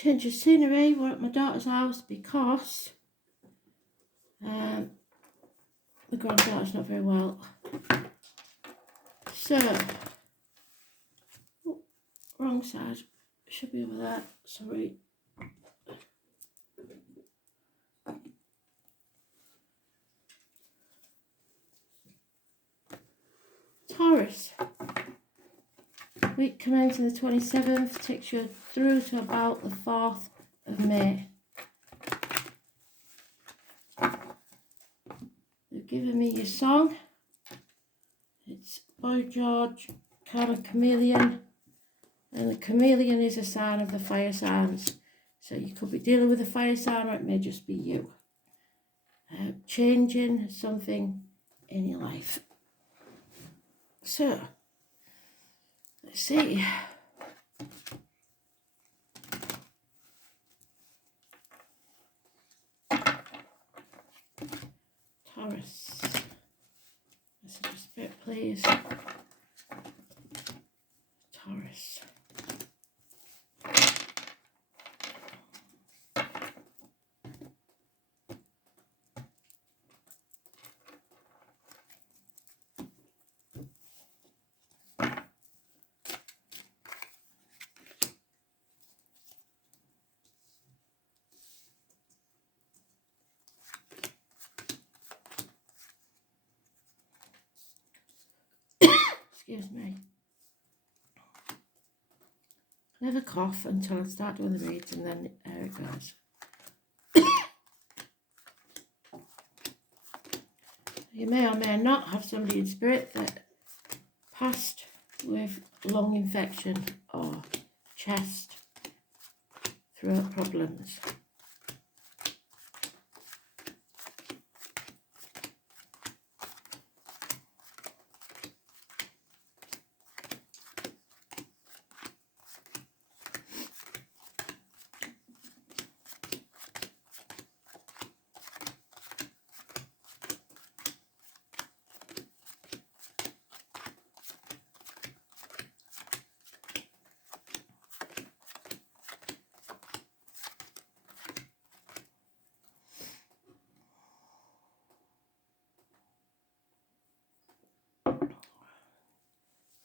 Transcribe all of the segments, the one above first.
change of scenery. We're at my daughter's house because my granddaughter's not very well. So, oh, wrong side. Should be over there. Sorry. Taurus. Week commencing the 27th takes you through to about the 4th of May. They've given me your song. It's Boy George, kind of chameleon. And the chameleon is a sign of the fire signs. So you could be dealing with a fire sign, or it may just be you. Changing something in your life. So, let's see. Taurus. Message of Spirit, please. Taurus. Excuse me. Never cough until I start doing the reads, and then there it goes. You may or may not have somebody in spirit that passed with lung infection or chest, throat problems.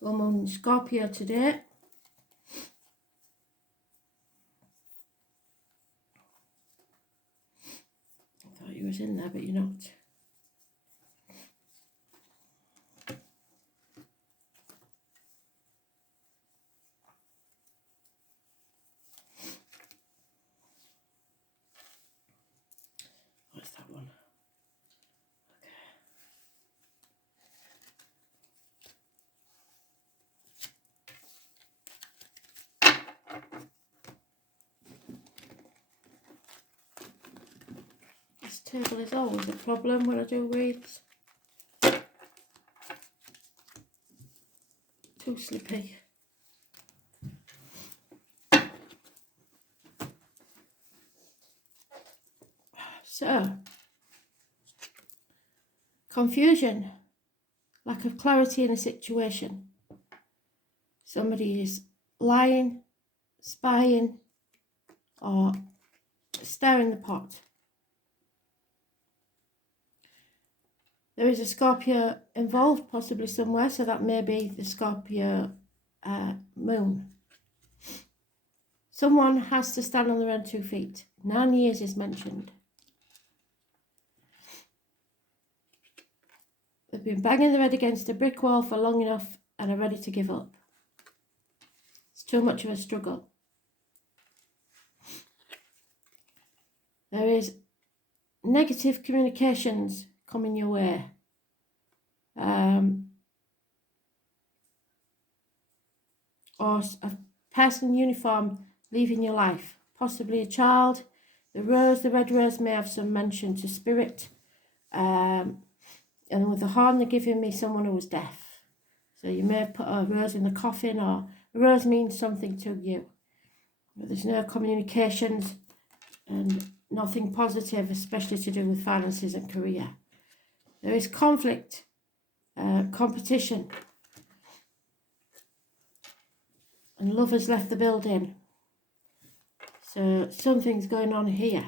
Full moon in Scorpio today. I thought you was in there, but you're not. What's that one? This table is always a problem when I do reads. Too slippy. So, confusion, lack of clarity in a situation. Somebody is lying, spying, or stirring the pot. There is a Scorpio involved, possibly somewhere, so that may be the Scorpio moon. Someone has to stand on their own 2 feet. 9 years is mentioned. They've been banging their head against a brick wall for long enough and are ready to give up. It's too much of a struggle. There is negative communications coming your way. Or a person in uniform leaving your life. Possibly a child. The red rose may have some mention to spirit. And with the horn, they're giving me someone who was deaf. So you may have put a rose in the coffin, or a rose means something to you. But there's no communications and nothing positive, especially to do with finances and career. There is conflict, competition. And love has left the building. So something's going on here.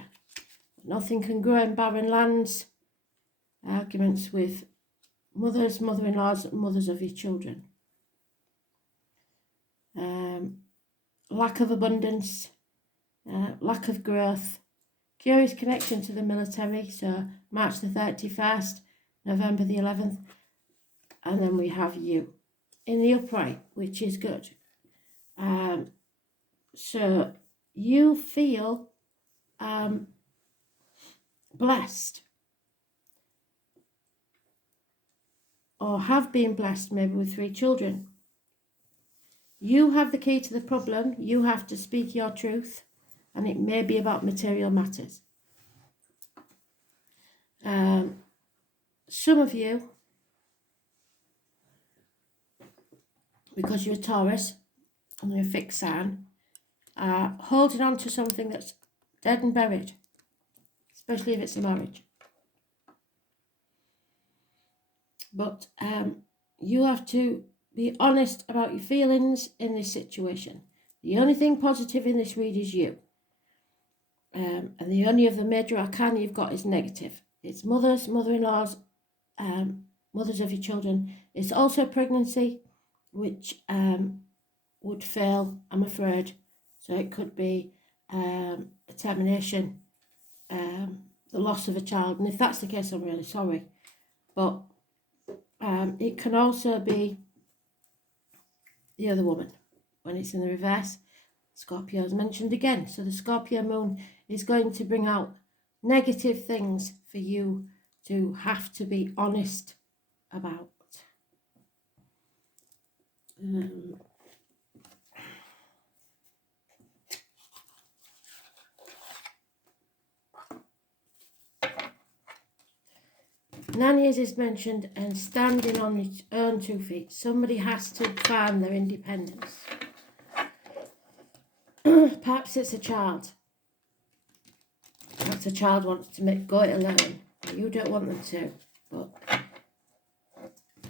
Nothing can grow in barren lands. Arguments with mothers, mother-in-laws, mothers of your children. Lack of abundance, lack of growth. Curious connection to the military, so March the 31st, November the 11th. And then we have you in the upright, which is good. So you feel blessed, or have been blessed maybe with 3 children. You have the key to the problem. You have to speak your truth, and it may be about material matters. Some of you, because you're a Taurus and you're a fixed sign, are holding on to something that's dead and buried, especially if it's a marriage. But you have to be honest about your feelings in this situation. The only thing positive in this read is you. And the only of the major arcana you've got is negative. It's mothers, mother-in-laws, mothers of your children. It's also pregnancy, which would fail, I'm afraid. So it could be a termination, the loss of a child. And if that's the case, I'm really sorry. But it can also be the other woman. When it's in the reverse, Scorpio is mentioned again. So the Scorpio moon is going to bring out negative things for you to have to be honest about. Nannies is mentioned, and standing on its own 2 feet. Somebody has to find their independence. Perhaps it's a child. Perhaps a child wants to go it alone. You don't want them to, but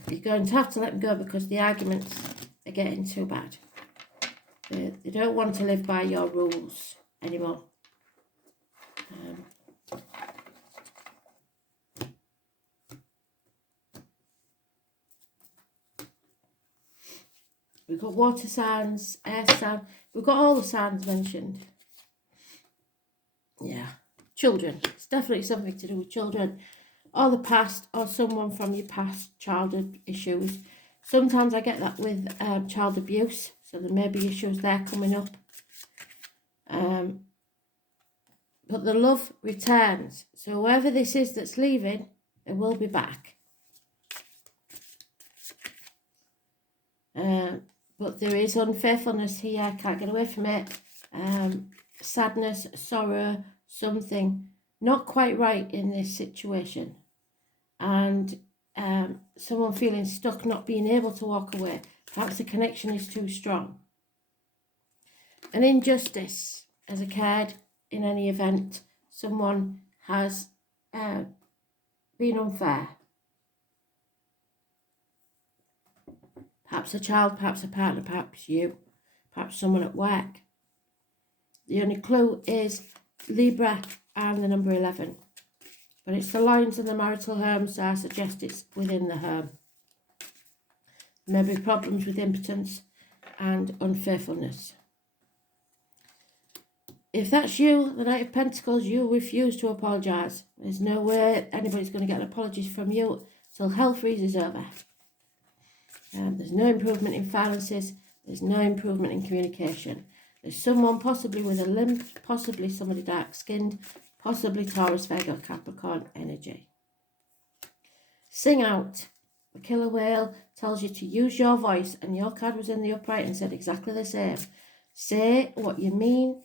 you're going to have to let them go because the arguments are getting too bad. They don't want to live by your rules anymore. We've got water signs, air signs. We've got all the signs mentioned. Yeah. Children. It's definitely something to do with children. Or the past, or someone from your past, childhood issues. Sometimes I get that with child abuse. So there may be issues there coming up. But the love returns. So whoever this is that's leaving, it will be back. But there is unfaithfulness here. Can't get away from it. Sadness, sorrow, something not quite right in this situation. And someone feeling stuck, not being able to walk away. Perhaps the connection is too strong. An injustice has occurred in any event. Someone has been unfair. Perhaps a child, perhaps a partner, perhaps you, perhaps someone at work. The only clue is Libra and the number 11. But it's the lines and the marital home, so I suggest it's within the home. There may be problems with impotence and unfaithfulness. If that's you, the Knight of Pentacles, you refuse to apologise. There's no way anybody's going to get an apology from you till hell freezes over. There's no improvement in finances. There's no improvement in communication. There's someone possibly with a limp, possibly somebody dark-skinned, possibly Taurus, Virgo, Capricorn energy. Sing out. The killer whale tells you to use your voice, and your card was in the upright and said exactly the same. Say what you mean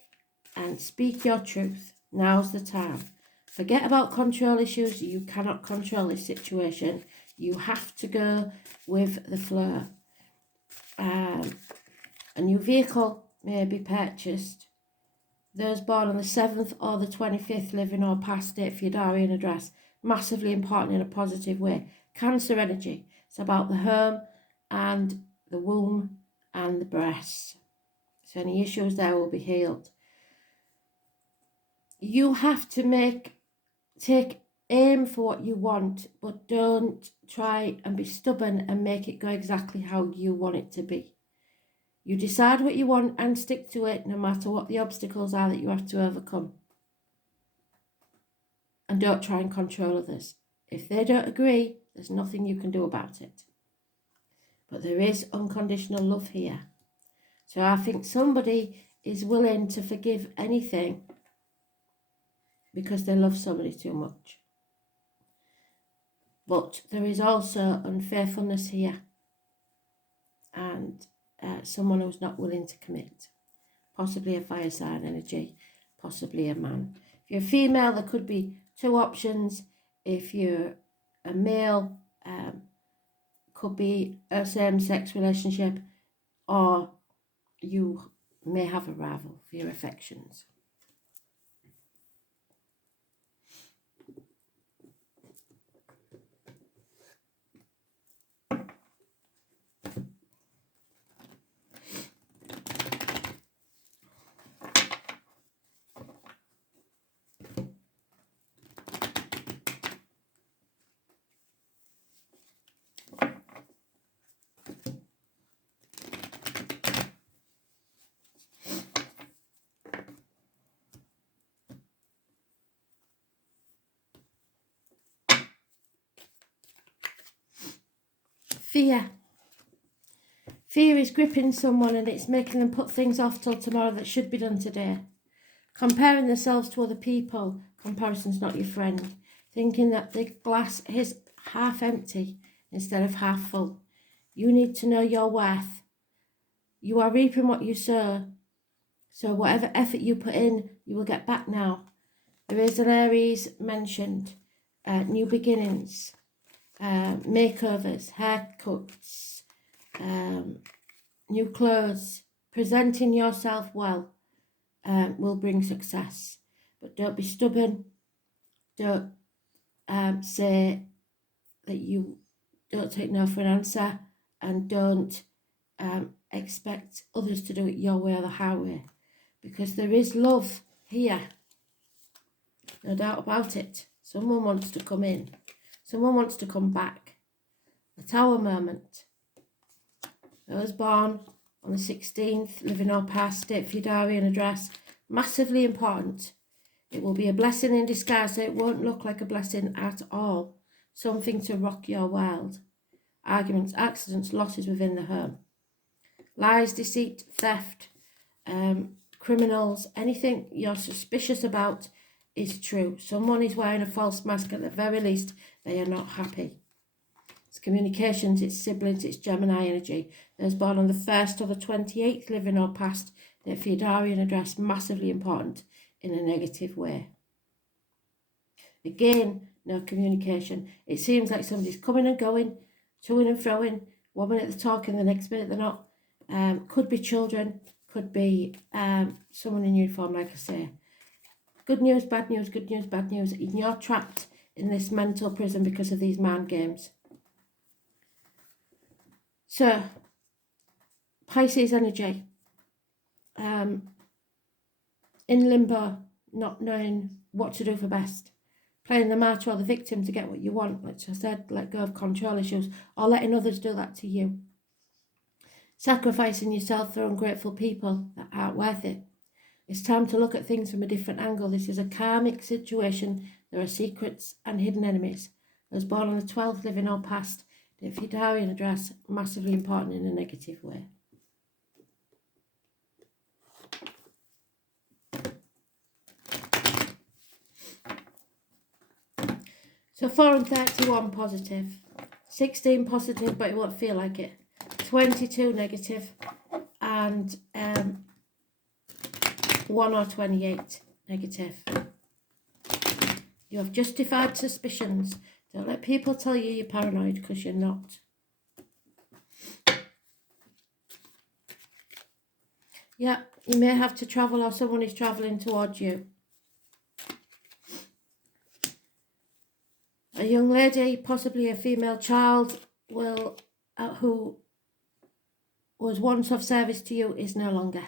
and speak your truth. Now's the time. Forget about control issues. You cannot control this situation. You have to go with the flow. A new vehicle may be purchased. Those born on the 7th or the 25th, living or past date for your diary and address. Massively important in a positive way. Cancer energy. It's about the home and the womb and the breasts. So any issues there will be healed. you have to take aim for what you want, but don't try and be stubborn and make it go exactly how you want it to be. You decide what you want and stick to it, no matter what the obstacles are that you have to overcome. And don't try and control others. If they don't agree, there's nothing you can do about it. But there is unconditional love here. So I think somebody is willing to forgive anything because they love somebody too much. But there is also unfaithfulness here, and someone who's not willing to commit. Possibly a fire sign energy, possibly a man. If you're a female, there could be two options. If you're a male, could be a same-sex relationship, or you may have a rival for your affections. Fear. Fear is gripping someone and it's making them put things off till tomorrow that should be done today. Comparing themselves to other people. Comparison's not your friend. Thinking that the glass is half empty instead of half full. You need to know your worth. You are reaping what you sow. So whatever effort you put in, you will get back now. There is an Aries mentioned. New beginnings. Makeovers. Haircuts. New clothes. Presenting yourself well will bring success. But don't be stubborn. Don't say that you don't take no for an answer, and don't expect others to do it your way or the highway, because there is love here, no doubt about it. Someone wants to come in, someone wants to come back. The Tower moment. Those born on the 16th, living or past, date for your diary and address, massively important. It will be a blessing in disguise, so it won't look like a blessing at all. Something to rock your world. Arguments, accidents, losses within the home. Lies, deceit, theft, criminals, anything you're suspicious about is true. Someone is wearing a false mask. At the very least, they are not happy. It's communications, it's siblings, it's Gemini energy. Those born on the 1st or the 28th, living or past, date for your diary and address, massively important in a negative way. Again, no communication. It seems like somebody's coming and going, toing and froing. 1 minute they're talking, the next minute they're not. Could be children, could be someone in uniform, like I say. Good news, bad news, good news, bad news. You're trapped in this mental prison because of these mind games. So, Pisces energy. In limbo, not knowing what to do for best. Playing the martyr or the victim to get what you want. Like I said, let go of control issues, or letting others do that to you. Sacrificing yourself for ungrateful people that aren't worth it. It's time to look at things from a different angle. This is a karmic situation. There are secrets and hidden enemies. Those born on the 12th, living or past, date for your diary and address, massively important in a negative way. So 4 and 31 positive, 16 positive, but it won't feel like it. 22 negative, and 1 or 28 negative. You have justified suspicions. Don't let people tell you you're paranoid, because you're not. Yeah, you may have to travel, or someone is travelling towards you. A young lady, possibly a female child, will who was once of service to you is no longer.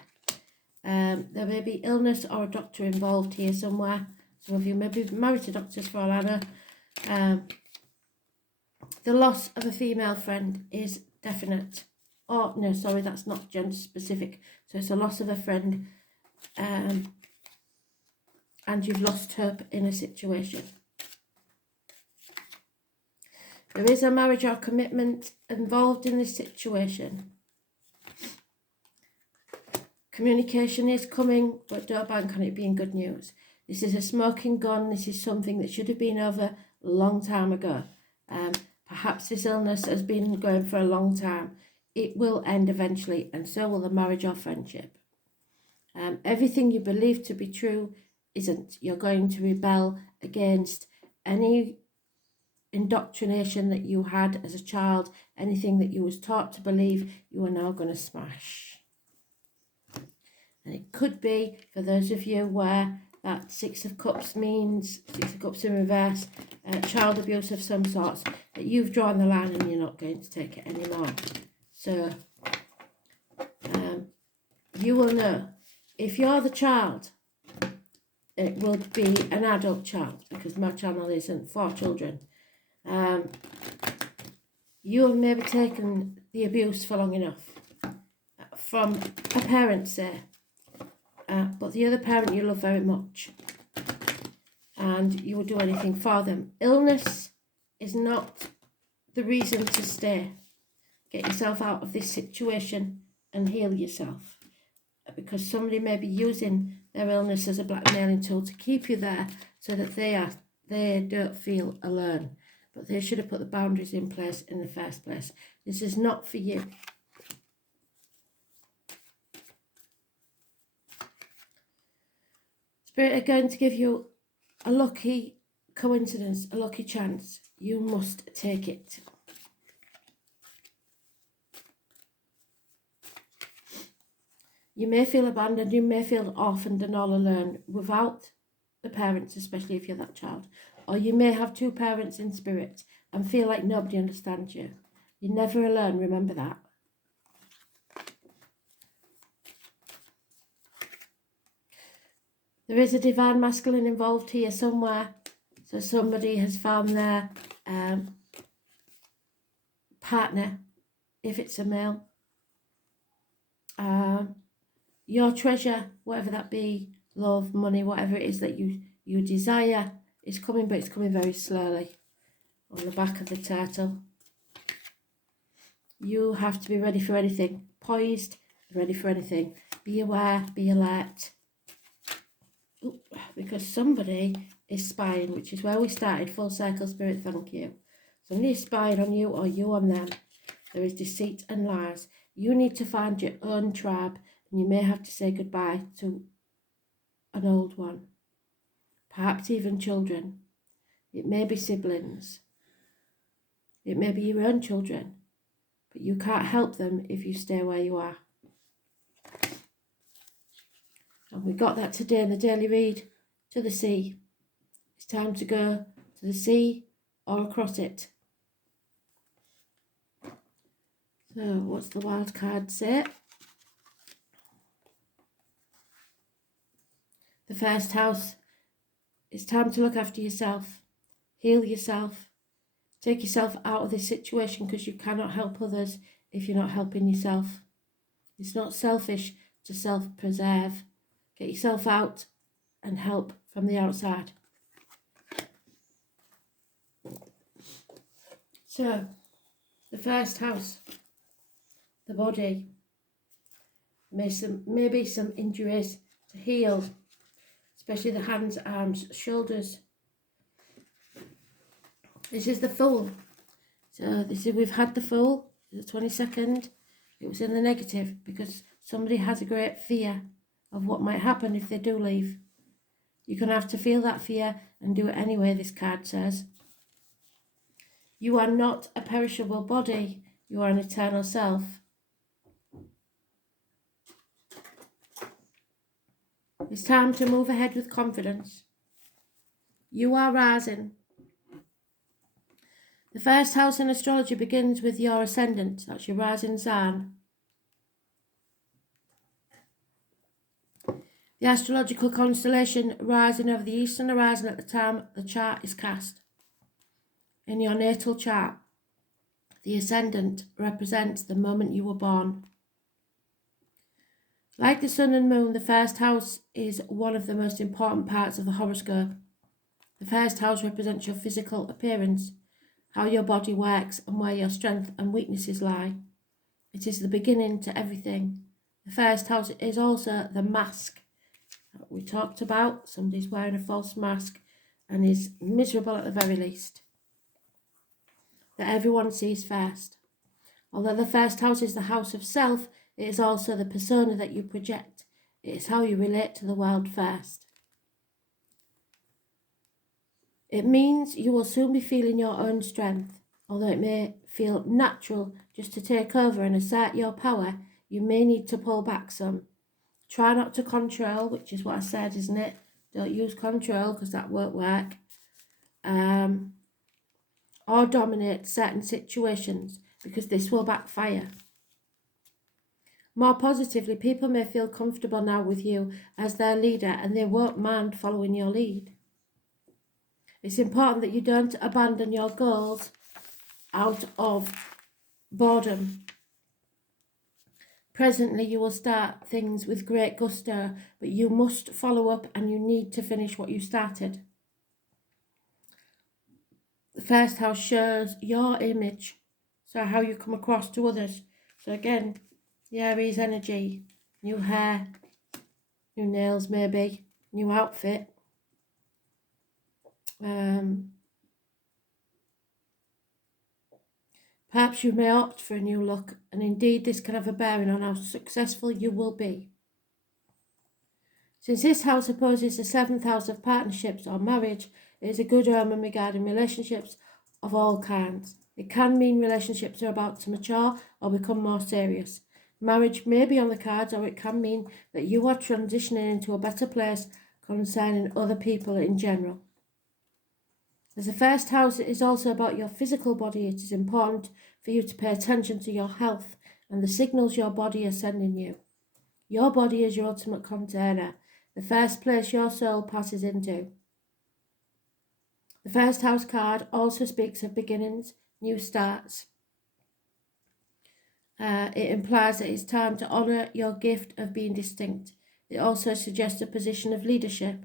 There may be illness or a doctor involved here somewhere. Some of you may be married to doctors for all I know. The loss of a female friend is definite. Oh, no, sorry, that's not gender specific. So it's a loss of a friend, and you've lost hope in a situation. There is a marriage or commitment involved in this situation. Communication is coming, but don't bank on it being good news. This is a smoking gun. This is something that should have been over a long time ago. Perhaps this illness has been going for a long time. It will end eventually, and so will the marriage or friendship. Everything you believe to be true isn't. You're going to rebel against any indoctrination that you had as a child, anything that you was taught to believe, you are now going to smash. And it could be, for those of you where that Six of Cups means, Six of Cups in reverse, child abuse of some sorts, that you've drawn the line and you're not going to take it anymore. So, you will know. If you're the child, it will be an adult child, because my channel isn't for children. You have maybe taken the abuse for long enough from a parent, say, but the other parent you love very much, and you would do anything for them. Illness is not the reason to stay. Get yourself out of this situation and heal yourself, because somebody may be using their illness as a blackmailing tool to keep you there, so that they don't feel alone. But they should have put the boundaries in place in the first place. This is not for you. Spirit are going to give you a lucky coincidence, a lucky chance. You must take it. You may feel abandoned, you may feel orphaned and all alone without the parents, especially if you're that child. Or you may have two parents in spirit and feel like nobody understands you. You're never alone, remember that. There is a divine masculine involved here somewhere. So somebody has found their partner, if it's a male. Your treasure, whatever that be, love, money, whatever it is that you desire, is coming, but it's coming very slowly. On the back of the turtle. You have to be ready for anything. Poised, ready for anything. Be aware, be alert. Ooh, because somebody is spying, which is where we started. Full circle, Spirit, thank you. Somebody is spying on you, or you on them. There is deceit and lies. You need to find your own tribe, and you may have to say goodbye to an old one. Perhaps even children. It may be siblings. It may be your own children, but you can't help them if you stay where you are. And we got that today in the daily read. To the sea. It's time to go to the sea or across it. So what's the wild card say? The first house. It's time to look after yourself. Heal yourself. Take yourself out of this situation, because you cannot help others if you're not helping yourself. It's not selfish to self-preserve. Get yourself out and help from the outside. So, the first house, the body. Maybe some injuries to heal, especially the hands, arms, shoulders. This is the Fool. So this is, we've had the Fool, the 22nd. It was in the negative because somebody has a great fear of what might happen if they do leave. You're going to have to feel that fear and do it anyway, this card says. You are not a perishable body. You are an eternal self. It's time to move ahead with confidence. You are rising. The first house in astrology begins with your ascendant. That's your rising sign. The astrological constellation rising over the eastern horizon at the time the chart is cast. In your natal chart, the ascendant represents the moment you were born. Like the sun and moon, the first house is one of the most important parts of the horoscope. The first house represents your physical appearance, how your body works, and where your strengths and weaknesses lie. It is the beginning to everything. The first house is also the mask that we talked about. Somebody's wearing a false mask and is miserable at the very least, that everyone sees first. Although the first house is the house of self, it is also the persona that you project. It is how you relate to the world first. It means you will soon be feeling your own strength. Although it may feel natural just to take over and assert your power, you may need to pull back some. Try not to control, which is what I said, isn't it? Don't use control because that won't work. Or dominate certain situations because this will backfire. More positively, people may feel comfortable now with you as their leader and they won't mind following your lead. It's important that you don't abandon your goals out of boredom. Presently, you will start things with great gusto, but you must follow up and you need to finish what you started. The first house shows your image, so how you come across to others. So again, the Aries energy, new hair, new nails maybe, new outfit. Perhaps you may opt for a new look, and indeed this can have a bearing on how successful you will be. Since this house opposes the 7th house of partnerships or marriage, it is a good omen regarding relationships of all kinds. It can mean relationships are about to mature or become more serious. Marriage may be on the cards, or it can mean that you are transitioning into a better place concerning other people in general. As the first house is also about your physical body, it is important for you to pay attention to your health and the signals your body is sending you. Your body is your ultimate container, the first place your soul passes into. The first house card also speaks of beginnings, new starts. It implies that it's time to honour your gift of being distinct. It also suggests a position of leadership.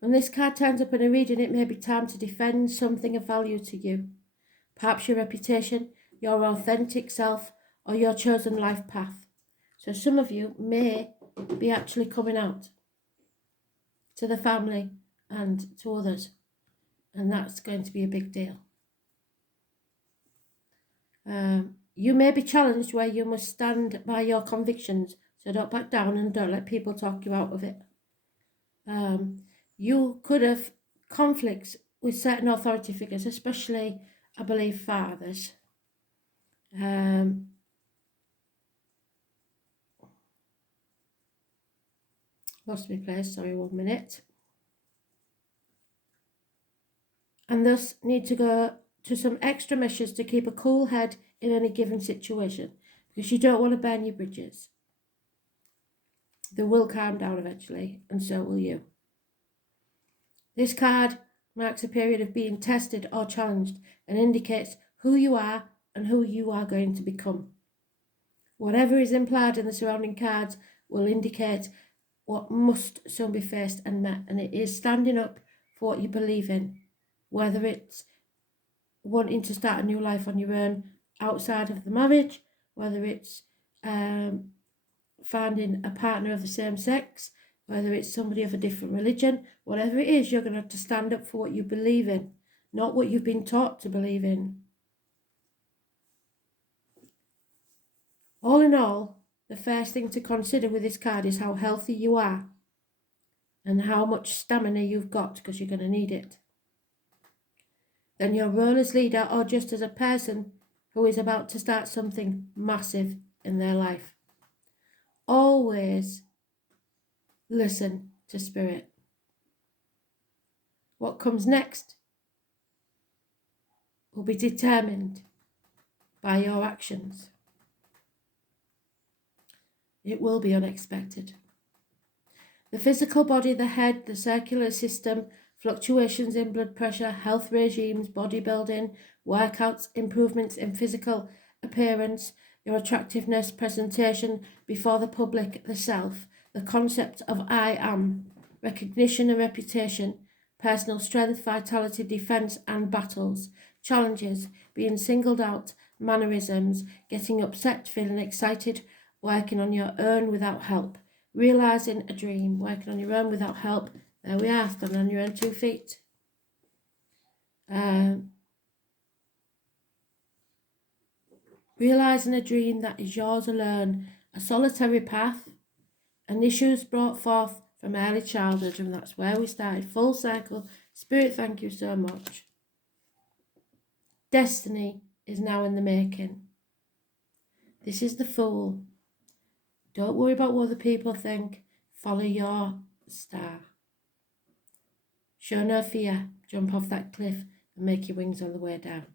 When this card turns up in a reading, it may be time to defend something of value to you. Perhaps your reputation, your authentic self, or your chosen life path. So some of you may be actually coming out to the family and to others. And that's going to be a big deal. You may be challenged where you must stand by your convictions. So don't back down and don't let people talk you out of it. You could have conflicts with certain authority figures, especially, I believe, fathers. Lost my place, sorry, 1 minute. And thus need to go to some extra measures to keep a cool head in any given situation, because you don't want to burn your bridges. They will calm down eventually, and so will you. This card marks a period of being tested or challenged and indicates who you are and who you are going to become. Whatever is implied in the surrounding cards will indicate what must soon be faced and met, and it is standing up for what you believe in, whether it's wanting to start a new life on your own outside of the marriage, whether it's finding a partner of the same sex, whether it's somebody of a different religion, whatever it is, you're going to have to stand up for what you believe in, not what you've been taught to believe in. All in all, the first thing to consider with this card is how healthy you are and how much stamina you've got, because you're going to need it. Then your role as leader, or just as a person who is about to start something massive in their life. Always listen to spirit. What comes next will be determined by your actions. It will be unexpected. The physical body, the head, the circular system, fluctuations in blood pressure, health regimes, bodybuilding, workouts, improvements in physical appearance, your attractiveness, presentation before the public, the self, the concept of I am, recognition and reputation, personal strength, vitality, defense and battles, challenges, being singled out, mannerisms, getting upset, feeling excited, working on your own without help, realising a dream, working on your own without help. There we are, standing on your own 2 feet. Realising a dream that is yours alone, a solitary path, and issues brought forth from early childhood, and that's where we started. Full circle. Spirit, thank you so much. Destiny is now in the making. This is the Fool. Don't worry about what other people think. Follow your star. Show no fear. Jump off that cliff and make your wings on the way down.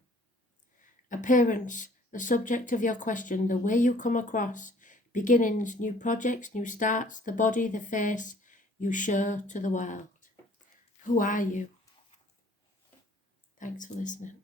Appearance, the subject of your question, the way you come across. Beginnings, new projects, new starts, the body, the face you show to the world. Who are you? Thanks for listening.